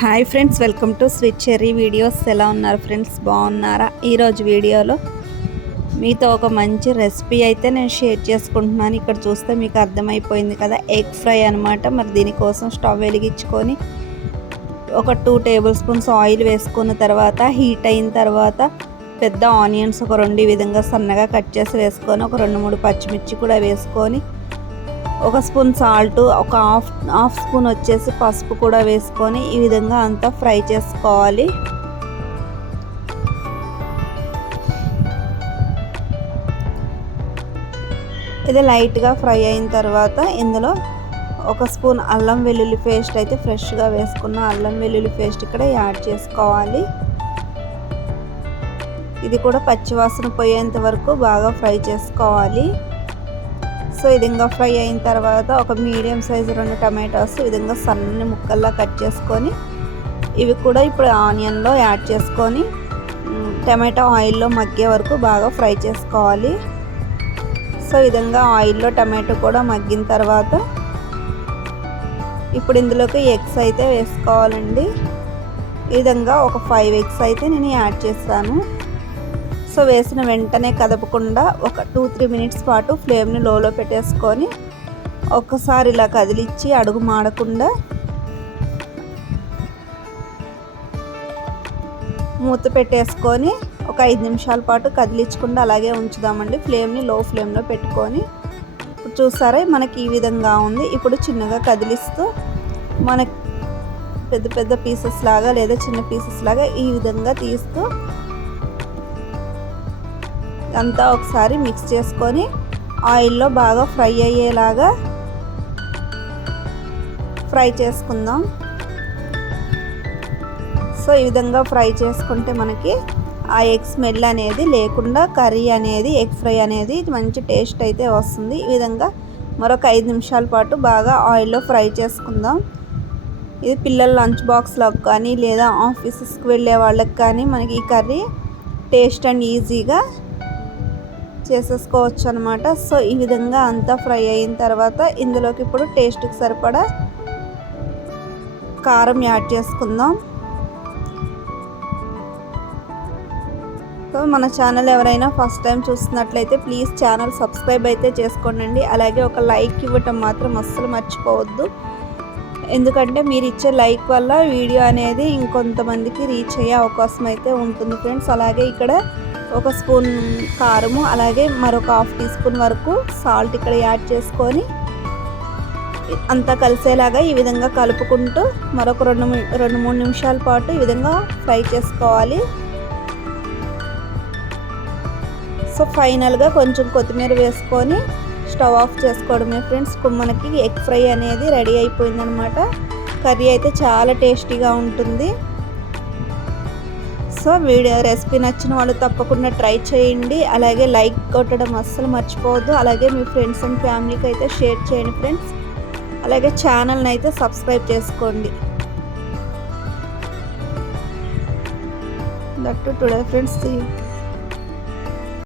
Hi friends welcome to sweet cherry videos. ఎలా ఉన్నారు friends? బాగున్నారా? ఈరోజు వీడియోలో మీతో ఒక మంచి రెసిపీ అయితే నేను షేర్ చేసుకుంటున్నాను. ఇక్కడ చూస్తే మీకు అర్థమైపోయింది కదా ఎగ్ ఫ్రై అనమాట మరి దీనికోసం స్టవ్ వెలిగించుకొని ఒక టూ టేబుల్ స్పూన్స్ ఆయిల్ వేసుకున్న తర్వాత హీట్ అయిన తర్వాత పెద్ద ఆనియన్స్ ఒక రెండు విధంగా సన్నగా కట్ చేసి వేసుకొని ఒక రెండు మూడు పచ్చిమిర్చి కూడా వేసుకొని ఒక స్పూన్ సాల్ట్ ఒక హాఫ్ హాఫ్ స్పూన్ వచ్చేసి పసుపు కూడా వేసుకొని ఈ విధంగా అంతా ఫ్రై చేసుకోవాలి. ఇది లైట్గా ఫ్రై అయిన తర్వాత ఇందులో ఒక స్పూన్ అల్లం వెల్లుల్లి పేస్ట్ అయితే ఫ్రెష్గా వేసుకున్న అల్లం వెల్లుల్లి పేస్ట్ ఇక్కడ యాడ్ చేసుకోవాలి. ఇది కూడా పచ్చివాసన పోయేంత వరకు బాగా ఫ్రై చేసుకోవాలి. సో విధంగా ఫ్రై అయిన తర్వాత ఒక మీడియం సైజు రెండు టమాటోస్ ఈ విధంగా సన్నని ముక్కల్లా కట్ చేసుకొని ఇవి కూడా ఇప్పుడు ఆనియన్లో యాడ్ చేసుకొని టమాటో ఆయిల్లో మగ్గే వరకు బాగా ఫ్రై చేసుకోవాలి. సో ఈ విధంగా ఆయిల్లో టమాటో కూడా మగ్గిన తర్వాత ఇప్పుడు ఇందులోకి ఎగ్స్ అయితే వేసుకోవాలండి. ఈ విధంగా ఒక ఫైవ్ ఎగ్స్ అయితే నేను యాడ్ చేస్తాను సో వేసిన వెంటనే కదపకుండా ఒక టూ త్రీ మినిట్స్ పాటు ఫ్లేమ్ని లోలో పెట్టేసుకొని ఒక్కసారి ఇలా కదిలిచ్చి అడుగు మాడకుండా మూత పెట్టేసుకొని ఒక ఐదు నిమిషాల పాటు కదిలించకుండా అలాగే ఉంచుదామండి. ఫ్లేమ్ని లో ఫ్లేమ్లో పెట్టుకొని చూసారా మనకి ఈ విధంగా ఉంది. ఇప్పుడు చిన్నగా కదిలిస్తూ మనకి పెద్ద పెద్ద పీసెస్ లాగా లేదా చిన్న పీసెస్ లాగా ఈ విధంగా తీస్తూ అంతా ఒకసారి మిక్స్ చేసుకొని ఆయిల్లో బాగా ఫ్రై అయ్యేలాగా ఫ్రై చేసుకుందాం. సో ఈ విధంగా ఫ్రై చేసుకుంటే మనకి ఆ ఎగ్ స్మెల్ అనేది లేకుండా కర్రీ అనేది ఎగ్ ఫ్రై అనేది మంచి టేస్ట్ అయితే వస్తుంది. ఈ విధంగా మరొక ఐదు నిమిషాల పాటు బాగా ఆయిల్లో ఫ్రై చేసుకుందాం. ఇది పిల్లల లంచ్ బాక్స్లకు కానీ లేదా ఆఫీసెస్కి వెళ్ళే వాళ్ళకి కానీ మనకి ఈ కర్రీ టేస్ట్ అండ్ ఈజీగా చేసేసుకోవచ్చు అనమాట సో ఈ విధంగా అంతా ఫ్రై అయిన తర్వాత ఇందులోకి ఇప్పుడు టేస్ట్కి సరిపడా కారం యాడ్ చేసుకుందాం. సో మన ఛానల్ ఎవరైనా ఫస్ట్ టైం చూస్తున్నట్లయితే ప్లీజ్ ఛానల్ సబ్స్క్రైబ్ అయితే చేసుకోండి అలాగే ఒక లైక్ ఇవ్వటం మాత్రం అస్సలు మర్చిపోవద్దు. ఎందుకంటే మీరు ఇచ్చే లైక్ వల్ల వీడియో అనేది ఇంకొంతమందికి రీచ్ అయ్యే అవకాశం అయితే ఉంటుంది ఫ్రెండ్స్. అలాగే ఇక్కడ ఒక స్పూన్ కారము అలాగే మరొక హాఫ్ టీ స్పూన్ వరకు సాల్ట్ ఇక్కడ యాడ్ చేసుకొని అంతా కలిసేలాగా ఈ విధంగా కలుపుకుంటూ మరొక రెండు రెండు మూడు నిమిషాల పాటు ఈ విధంగా ఫ్రై చేసుకోవాలి. సో ఫైనల్గా కొంచెం కొత్తిమీర వేసుకొని స్టవ్ ఆఫ్ చేసుకోవడమే ఫ్రెండ్స్. మనకి ఎగ్ ఫ్రై అనేది రెడీ అయిపోయిందనమాట. కర్రీ అయితే చాలా టేస్టీగా ఉంటుంది. సో వీడియో రెసిపీ నచ్చిన వాళ్ళు తప్పకుండా ట్రై చేయండి. అలాగే లైక్ కొట్టడం అస్సలు మర్చిపోవద్దు. అలాగే మీ ఫ్రెండ్స్ అండ్ ఫ్యామిలీకి అయితే షేర్ చేయండి ఫ్రెండ్స్. అలాగే ఛానల్ని అయితే సబ్స్క్రైబ్ చేసుకోండి. That today friends.